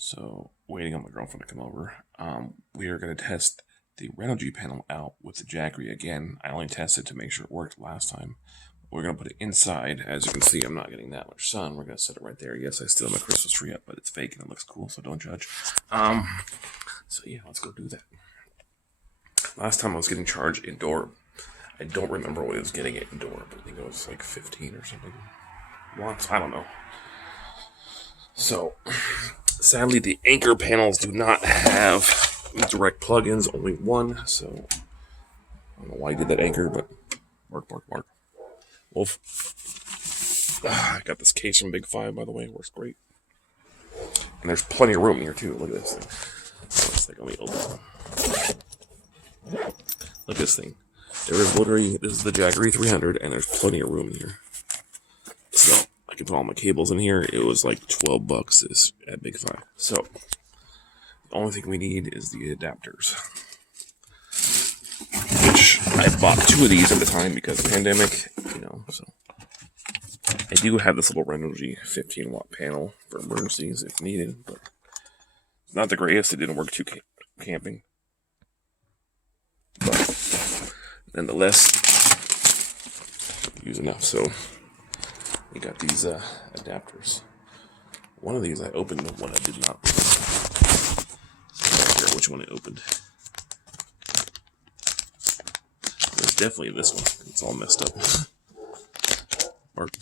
So, waiting on my girlfriend to come over. We are going to test the renogy panel out with the jackery again. I only tested to make sure it worked last time. We're going to put it inside. As you can see, I'm not getting that much sun. We're going to set it right there. Yes, I still have my Christmas tree up, but it's fake and it looks cool, so don't judge. So yeah, let's go do that. Last time I was getting charged indoor. I don't remember what it was getting it indoor, but I think it was like 15 or something watts. I don't know. So, sadly, the anchor panels do not have direct plugins, only one. So, I don't know why I did that anchor, but bark. Wolf. I got this case from Big Five, by the way. It works great. And there's plenty of room here, too. Look at this thing. Let's let me open it. Look at this thing. There is literally, this is the Jackery 300, and there's plenty of room here. So, I can put all my cables in here. It was like $12 at Big Five. So, the only thing we need is the adapters. Which, I bought 2 of these at the time because of the pandemic, so. I do have this little renogy 15-watt panel for emergencies if needed, but it's not the greatest. It didn't work too camping. But, nonetheless, use enough. So, we got these adapters. One of these I opened, and one I did not open. So I'm not sure which one I opened. It's definitely this one. It's all messed up. Art.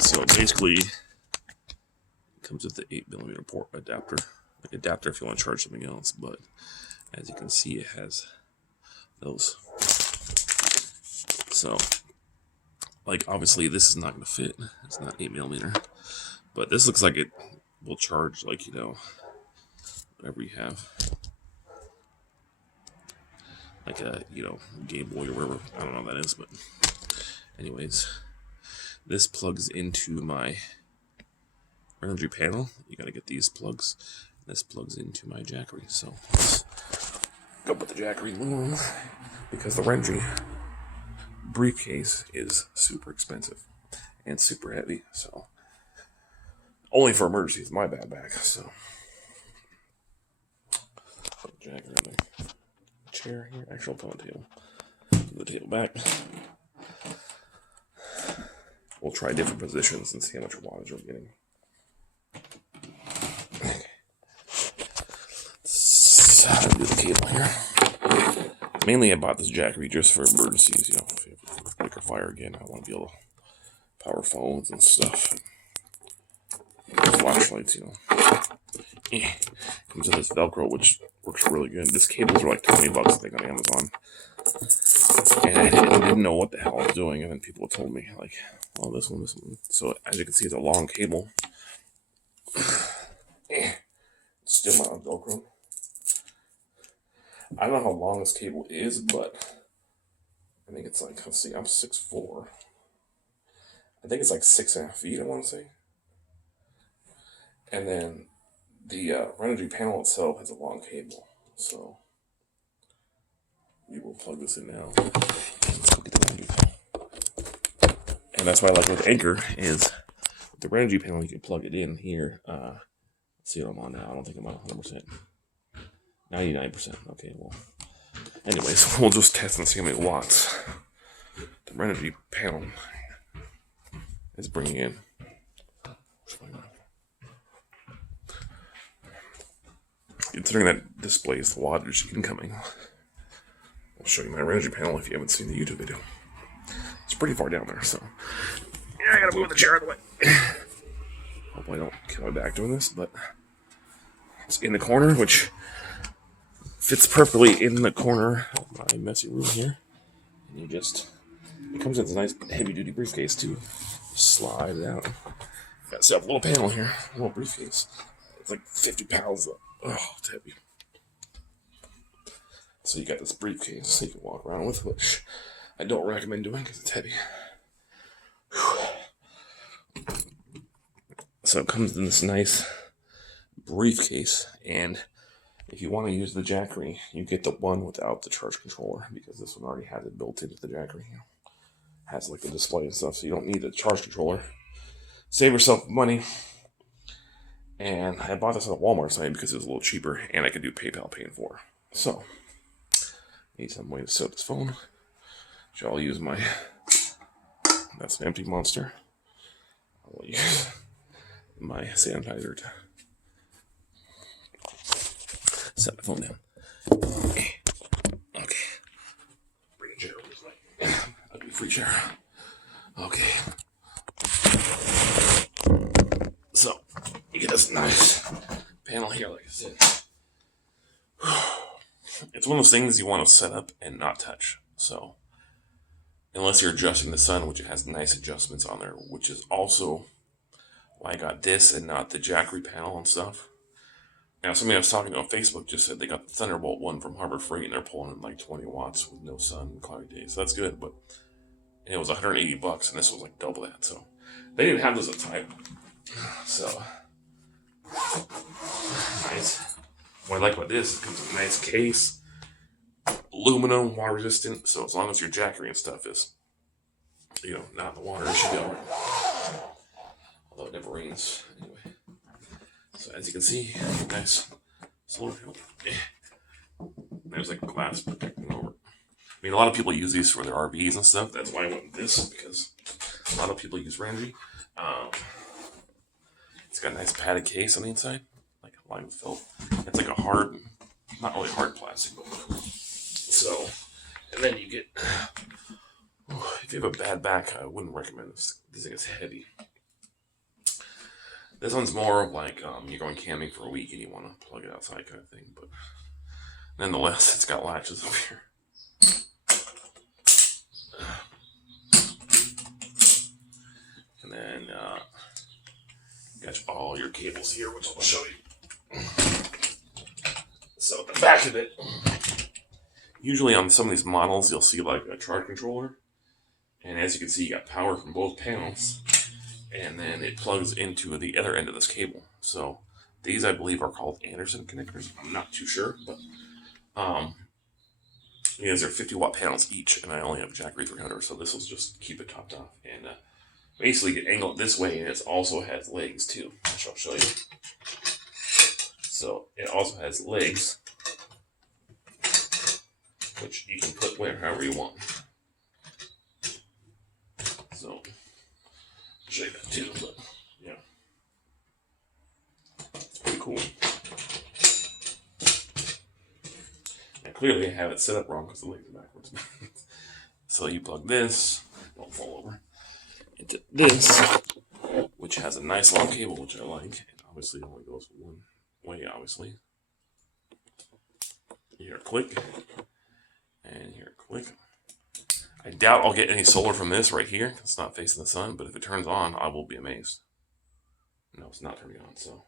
So basically, it comes with the 8mm port adapter. Like adapter if you want to charge something else, but as you can see, it has those. So, like, obviously this is not going to fit. It's not 8mm. But this looks like it will charge, like, whatever you have. Like a, Game Boy or whatever. I don't know what that is, but anyways. This plugs into my renogy panel. You got to get these plugs. This plugs into my jackery. So, let's go put the jackery in the room. Because the renogy briefcase is super expensive and super heavy, so only for emergencies. My bad back. So put the jackery on the chair here. Actually, I'll put on the table. Put the table back. We'll try different positions and see how much wattage we're getting. Okay. So, do the cable here. Mainly, I bought this jackery just for emergencies. If you break or fire again, I want to be able to power phones and stuff. Flashlights, Comes with this Velcro, which works really good. This cables are like $20, I think, on Amazon. And I didn't know what the hell I was doing, and then people told me, like, oh, this one. So, as you can see, it's a long cable. Still not on Velcro. I don't know how long this cable is, but I think it's like, let's see, I'm 6'4". I think it's like 6.5 feet, I want to say. And then the renogy panel itself has a long cable. So we will plug this in now. Let's go get the renogy panel. And that's what I like with Anchor is with the renogy panel, you can plug it in here. Let's see what I'm on now. I don't think I'm on 100%. 99%. Okay, well. Anyways, we'll just test and see how many watts the renogy panel is bringing in. Considering that displays the wattage incoming, I'll show you my renogy panel if you haven't seen the YouTube video. It's pretty far down there, so yeah, I gotta move the chair out of the way. Hopefully I don't kill my back doing this, but it's in the corner, which fits perfectly in the corner of my messy room here. And it comes with a nice heavy-duty briefcase too. Slide it out. Got myself a little panel here, a little briefcase. It's like 50 pounds though. Oh, it's heavy. So you got this briefcase you can walk around with, which I don't recommend doing because it's heavy. Whew. So it comes in this nice briefcase, and if you want to use the jackery, you get the one without the charge controller because this one already has it built into the jackery. It has like the display and stuff, so you don't need the charge controller. save yourself money. And I bought this on the Walmart site because it was a little cheaper, and I could do PayPal Pay in 4. So, need some way to set up this phone. So I'll use my. That's an empty monster. I'll use my sanitizer to set my phone down. Okay. Bring a chair. I'll do free chair. Okay. So, you get this nice panel here, like I said. It's one of those things you want to set up and not touch. So, unless you're adjusting the sun, which has nice adjustments on there, which is also why I got this and not the jackery panel and stuff. Now, somebody I was talking to on Facebook just said they got the Thunderbolt one from Harbor Freight and they're pulling in like 20 watts with no sun and cloudy days. So that's good, but it was $180 and this was like double that. So they didn't have those at the time. So nice. What I like about this, it comes with a nice case, aluminum, water resistant. So as long as your jackery and stuff is, not in the water, it should be alright. Although it never rains anyway. So as you can see, nice solar panel. There's like glass protecting over. I mean, a lot of people use these for their RVs and stuff. That's why I went with this, because a lot of people use renogy. It's got a nice padded case on the inside, like lined with felt. It's like a hard, not really hard plastic, but so. And then you get, if you have a bad back, I wouldn't recommend this. This thing is heavy. This one's more of like you're going camping for a week and you want to plug it outside kind of thing. But nonetheless, it's got latches up here. And then you got all your cables here, which I'll show you. So at the back of it, usually on some of these models, you'll see like a charge controller. And as you can see, you got power from both panels. And then it plugs into the other end of this cable. So these, I believe, are called Anderson connectors. I'm not too sure, but these are 50-watt panels each, and I only have jackery 300, so this will just keep it topped off. And basically, you can angle it this way, and it also has legs too, which I'll show you. So it also has legs, which you can put wherever you want. So show you that too, but yeah, it's pretty cool. And clearly I have it set up wrong because the legs are backwards. So you plug this, don't fall over, into this, which has a nice long cable, which I like. And obviously it only goes one way, obviously. Here, click, and here, click. I doubt I'll get any solar from this right here. It's not facing the sun, but if it turns on, I will be amazed. No, it's not turning on, so.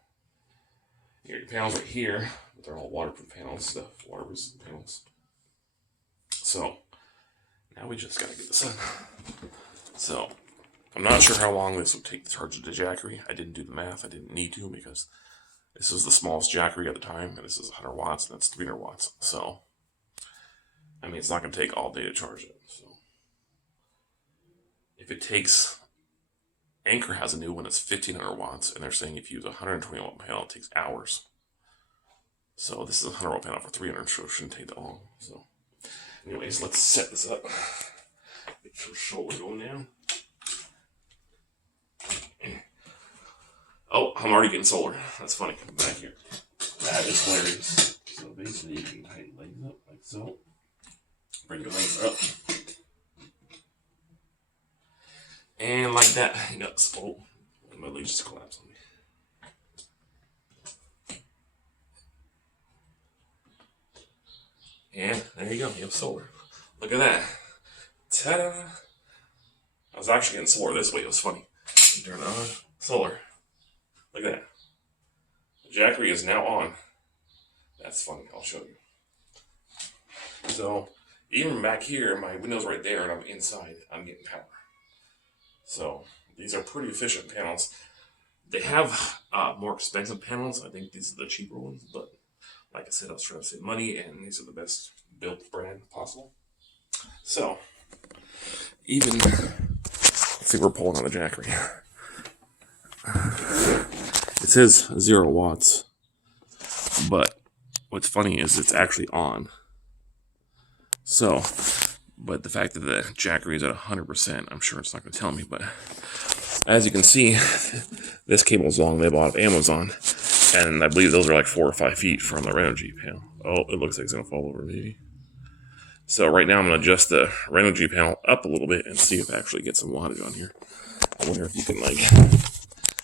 You got your panels right here, but they're all waterproof panels, water-resistant panels. So, now we just gotta get the sun. So, I'm not sure how long this will take to charge the jackery. I didn't do the math, I didn't need to, because this is the smallest jackery at the time, and this is 100 watts, and that's 300 watts. So, I mean, it's not gonna take all day to charge it, so. If it takes, Anchor has a new one that's 1500 watts, and they're saying if you use a 120 watt panel, it takes hours. So this is a 100 watt panel for 300, so it shouldn't take that long. So, anyways, let's set this up. Get your shoulder going down. Oh, I'm already getting solar. That's funny. Back here. That is hilarious. So basically, you can tighten legs up like so. Bring your legs up. And like that, you got this. Oh, my legs just collapsed on me. And there you go, you have solar. Look at that. Ta-da! I was actually getting solar this way, it was funny. Turn it on, solar. Look at that. The jackery is now on. That's funny, I'll show you. So, even back here, my window's right there, and I'm inside, I'm getting power. So, these are pretty efficient panels. They have more expensive panels. I think these are the cheaper ones, but like I said, I was trying to save money, and these are the best built brand possible. So, even, let's see, we're pulling on the jackery. says 0 watts, but what's funny is it's actually on. So, but the fact that the jackery is at 100%, I'm sure it's not going to tell me, but as you can see, this cable is long. They bought off Amazon, and I believe those are like 4 or 5 feet from the renogy panel. Oh, it looks like it's going to fall over, maybe. So right now I'm going to adjust the renogy panel up a little bit and see if I actually get some wattage on here. I wonder if you can like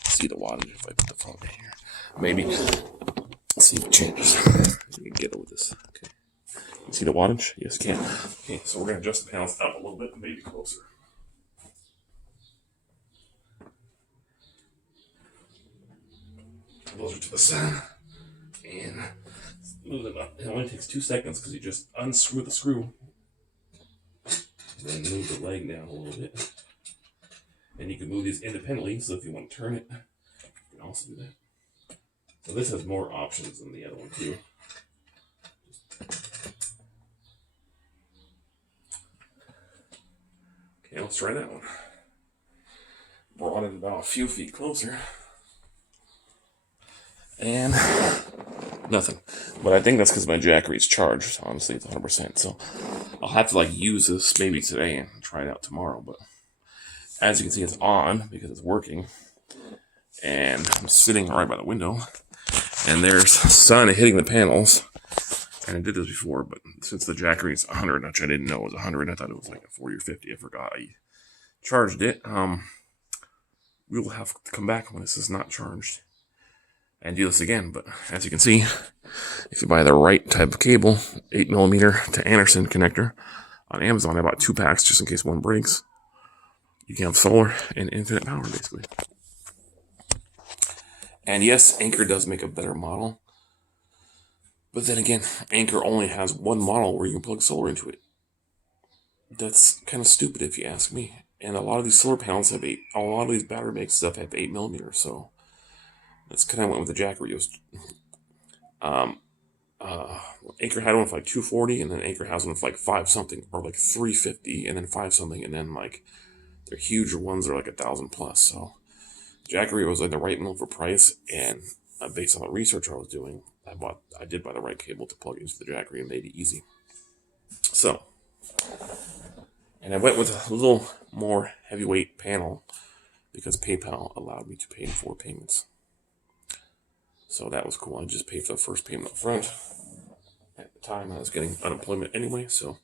see the wattage if I put the phone right here. Maybe. Let's see if it changes. You can get it with this. Okay. You see the wattage? Yes, you can. Okay, so we're going to adjust the panels up a little bit, maybe closer. Closer to the sun. And move them up. It only takes 2 seconds because you just unscrew the screw. Then move the leg down a little bit. And you can move these independently, so if you want to turn it, you can also do that. So this has more options than the other one too. Okay, let's try that one. Brought it about a few feet closer. And nothing. But I think that's because my jackery is charged. Honestly, it's 100%. So I'll have to like use this maybe today and try it out tomorrow. But as you can see, it's on because it's working. And I'm sitting right by the window. And there's sun hitting the panels. And I did this before, but since the jackery is 100, which I didn't know it was 100, I thought it was like a 40 or 50. I forgot I charged it. We will have to come back when this is not charged and do this again. But as you can see, if you buy the right type of cable, 8mm to Anderson connector on Amazon, I bought 2 packs just in case one breaks. You can have solar and infinite power, basically. And yes, Anchor does make a better model. But then again, Anchor only has one model where you can plug solar into it. That's kind of stupid if you ask me. And a lot of these solar panels have a lot of these battery bank stuff have 8mm, so that's kind of went with the jackery. Anchor had one for like 240, and then Anchor has one for like 5 something, or like 350, and then 5 something, and then like their huger ones are like 1,000 plus. So jackery was like the right middle for price, and based on the research I was doing, I did buy the right cable to plug into the jackery and made it easy. So, and I went with a little more heavyweight panel because PayPal allowed me to pay in 4 payments. So that was cool. I just paid for the first payment up front. At the time, I was getting unemployment anyway, so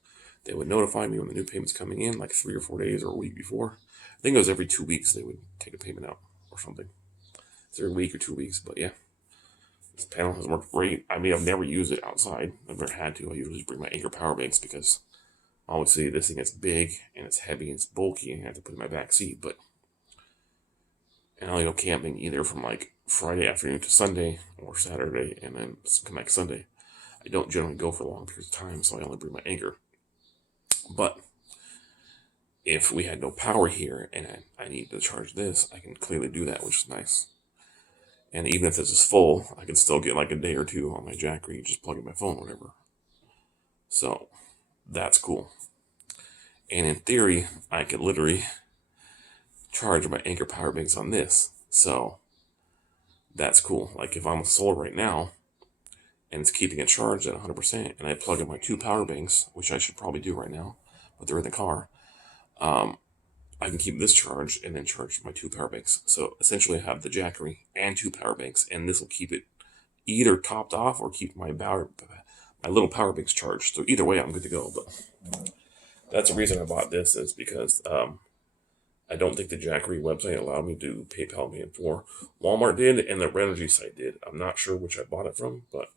they would notify me when the new payment's coming in, like 3 or 4 days or a week before. I think it was every 2 weeks they would take a payment out or something. It's every week or 2 weeks, but yeah. This panel has worked great. I mean, I've never used it outside. I've never had to. I usually just bring my Anchor power banks because obviously this thing is big and it's heavy and it's bulky and I have to put it in my back seat. But and I only go camping either from like Friday afternoon to Sunday or Saturday and then come back Sunday. I don't generally go for long periods of time, so I only bring my Anchor. But if we had no power here and I need to charge this, I can clearly do that, which is nice. And even if this is full, I can still get like a day or 2 on my jackery, just plug in my phone or whatever. So that's cool. And in theory, I could literally charge my Anchor power banks on this. So that's cool. Like if I'm on solar right now and it's keeping it charged at 100% and I plug in my 2 power banks, which I should probably do right now, but they're in the car, I can keep this charged and then charge my 2 power banks. So essentially I have the jackery and 2 power banks, and this will keep it either topped off or keep my little power banks charged. So either way, I'm good to go. But that's the reason I bought this, is because I don't think the jackery website allowed me to PayPal me in 4. Walmart did, and the renogy site did. I'm not sure which I bought it from, but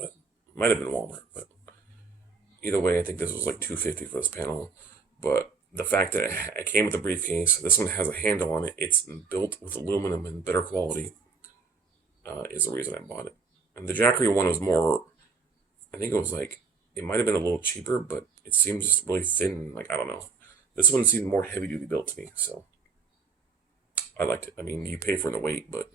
it might have been Walmart. But either way, I think this was like $250 for this panel. But the fact that it came with a briefcase, this one has a handle on it, it's built with aluminum and better quality, is the reason I bought it. And the jackery one was more, I think it was like, it might have been a little cheaper, but it seemed just really thin, like, I don't know. This one seemed more heavy duty built to me, so I liked it. I mean, you pay for the weight, but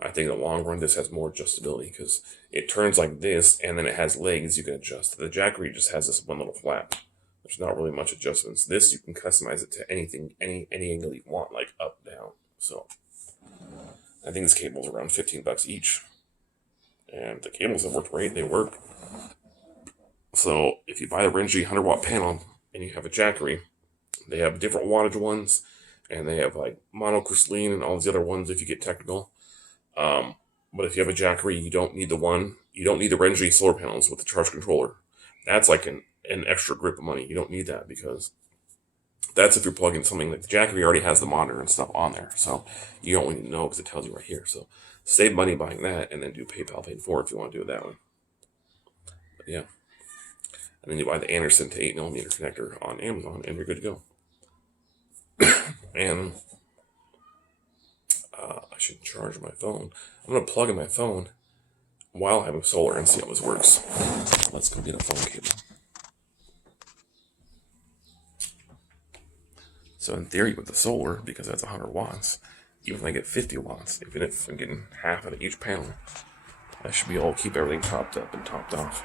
I think in the long run, this has more adjustability because it turns like this, and then it has legs you can adjust. The jackery just has this one little flap. There's not really much adjustments. This, you can customize it to anything, any angle you want, like up, down. So I think these cables are around 15 bucks each. And the cables have worked great, they work. So if you buy the renogy 100-watt panel and you have a jackery, they have different wattage ones, and they have like monocrystalline and all these other ones if you get technical. But if you have a jackery, you don't need the renogy solar panels with the charge controller. That's like an extra grip of money. You don't need that because that's if you're plugging something like the jackery already has the monitor and stuff on there. So you don't need to know because it tells you right here. So save money buying that and then do PayPal paid for if you want to do it that way. But yeah. And then you buy the Anderson to 8mm connector on Amazon and you're good to go. And I should charge my phone. I'm going to plug in my phone while having solar and see how this works. Let's go get a phone cable. So in theory with the solar, because that's 100 watts, even if I get 50 watts, even if I'm getting half out of each panel, I should be able to keep everything topped up and topped off.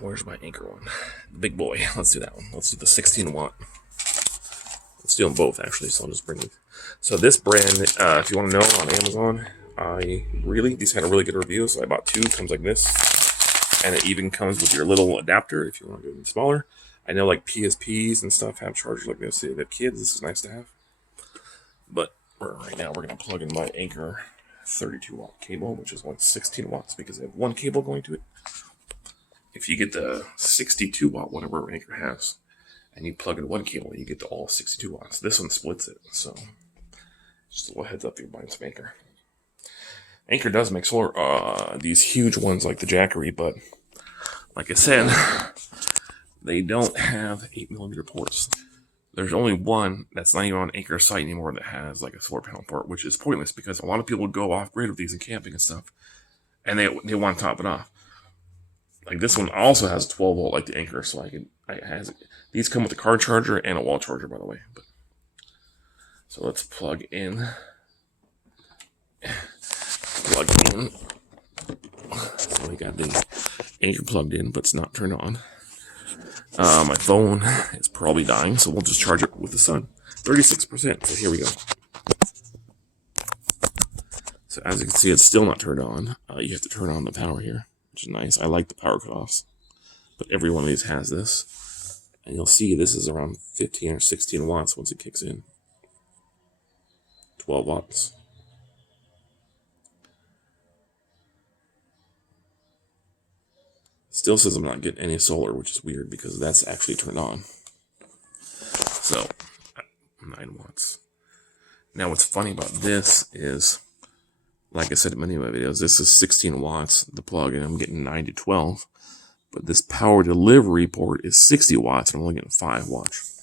Where's my Anchor one? The big boy. Let's do that one. Let's do the 16 watt. Let's do them both, actually, so I'll just bring it. So this brand, if you want to know, on Amazon, these had a really good review, so I bought two. It comes like this, and it even comes with your little adapter if you want to go even smaller. I know like PSPs and stuff have chargers like this. If you have kids, this is nice to have. But right now, we're going to plug in my Anchor 32-watt cable, which is like 16 watts because I have one cable going to it. If you get the 62-watt, whatever Anchor has, and you plug in one cable, you get the all 62 watts. This one splits it, so just a little heads up if you're buying some Anchor. Anchor does make solar, these huge ones like the jackery, but like I said, they don't have 8mm ports. There's only one that's not even on Anchor site anymore that has like a solar panel port, which is pointless because a lot of people go off grid with these in camping and stuff, and they want to top it off. Like this one also has a 12 volt like the Anchor, so these come with a car charger and a wall charger, by the way. So let's plug in. So we got the Anchor plugged in, but it's not turned on. My phone is probably dying, so we'll just charge it with the sun. 36%, so here we go. So as you can see, it's still not turned on. You have to turn on the power here, which is nice. I like the power cutoffs, but every one of these has this. And you'll see this is around 15 or 16 watts once it kicks in. 12 watts. Still says I'm not getting any solar, which is weird because that's actually turned on. So, 9 watts. Now what's funny about this is, like I said in many of my videos, this is 16 watts, the plug, and I'm getting 9 to 12. But this power delivery port is 60 watts, and I'm only getting 5 watts.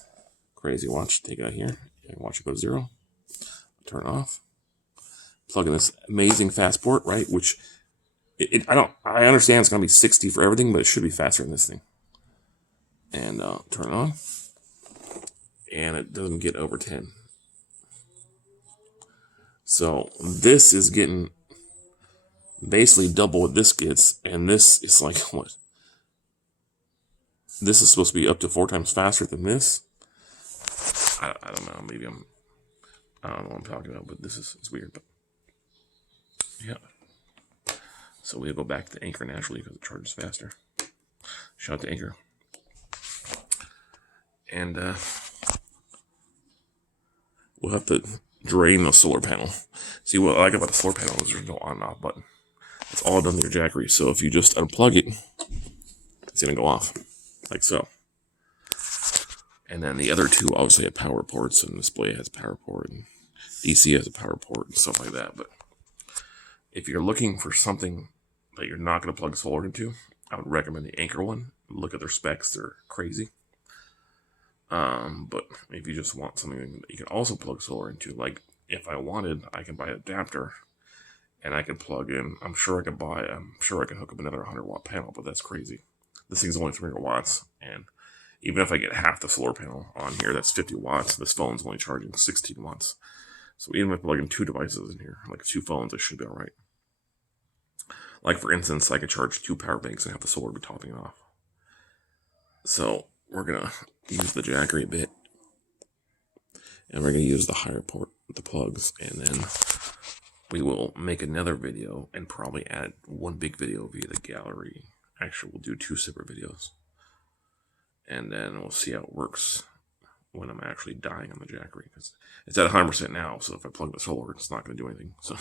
Crazy. Watch. Take it out here. And watch it go to 0. Turn it off. Plug in this amazing fast port, right? Which I understand it's gonna be 60 for everything, but it should be faster than this thing. And turn it on. And it doesn't get over 10. So this is getting basically double what this gets, and this is like what? This is supposed to be up to 4 times faster than this. I don't know. Maybe I don't know what I'm talking about, but it's weird. But yeah. So we'll go back to Anchor naturally because it charges faster. Shout out to Anchor. And we'll have to drain the solar panel. See, what I like about the solar panel is there's no on and off button. It's all done with your jackery. So if you just unplug it, it's going to go off. Like so. And then the other two obviously have power ports, and the display has a power port, and DC has a power port, and stuff like that. But if you're looking for something that you're not going to plug solar into, I would recommend the Anchor one. Look at their specs. They're crazy. But if you just want something that you can also plug solar into, like if I wanted, I can buy an adapter and I can plug in. I'm sure I can hook up another 100-watt panel, but that's crazy. This thing's only 300 watts, and even if I get half the solar panel on here, that's 50 watts. This phone's only charging 16 watts. So even if I plug in 2 devices in here, like 2 phones, I should be all right. Like for instance, I could charge 2 power banks and have the solar be topping it off. So we're gonna use the jackery a bit, and we're going to use the higher port with the plugs, and then we will make another video and probably add one big video via the gallery. Actually, we'll do 2 separate videos, and then we'll see how it works when I'm actually dying on the jackery, because it's at 100% now, so if I plug the solar, it's not going to do anything. So